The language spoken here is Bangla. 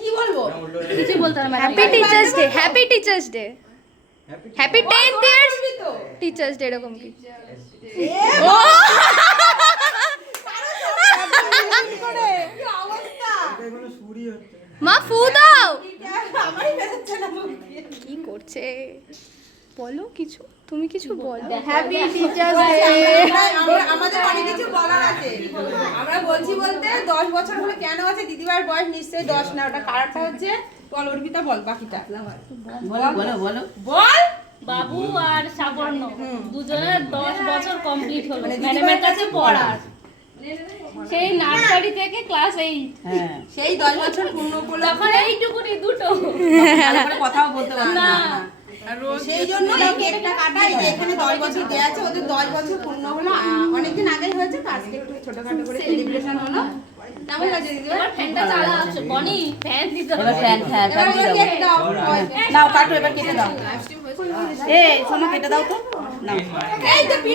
কি বলবো? কিছু বলতে হবে না। Happy teachers day, happy teachers day, happy 10th years teachers day এরকম কি? ও মা ফু দাও। কি করছে বলো কিছু, তুমি কিছু বলো। Happy teachers day. আমাদের অনেক কিছু বলার আছে। আমরা বলছি বলতে 10 বছর হলো কেন আছে দিদিভাইয়ের বয়স নিশ্চয়ই 10 না, ওটা কারণটা হচ্ছে বল অর্পিতা বল বাকিটা। বলো বলো বল বাবু আর সাবর্ণ দুজনের 10 বছর কমপ্লিট হলো ম্যাডামের কাছে পড়ার। সেই নার্সারি থেকে ক্লাস 8। হ্যাঁ সেই 10 বছর পূর্ণ করলো তখন এইটুকুনি দুটো ভালো করে কথাও বলতে পারবো না। সেই জন্য এই কেকটা কাটাই যে এখানে 10 বছর দেয়া আছে, ওদের 10 বছর পূর্ণ হলো। অনেকদিন আগেই হয়েছে তো, আজকে একটু ছোটখাটো করে সেলিব্রেশন হলো। কেমন লাগছে দিদি? এবার ফ্যানটা চালা আছে বনি, ফ্যান দিতে হবে। এবার ফ্যান ফ্যান এবার দিয়ে দাও কেক দাও। নাও কাটো এবার কেটে দাও এই শোনো কেটে দাও তো নাও এই তো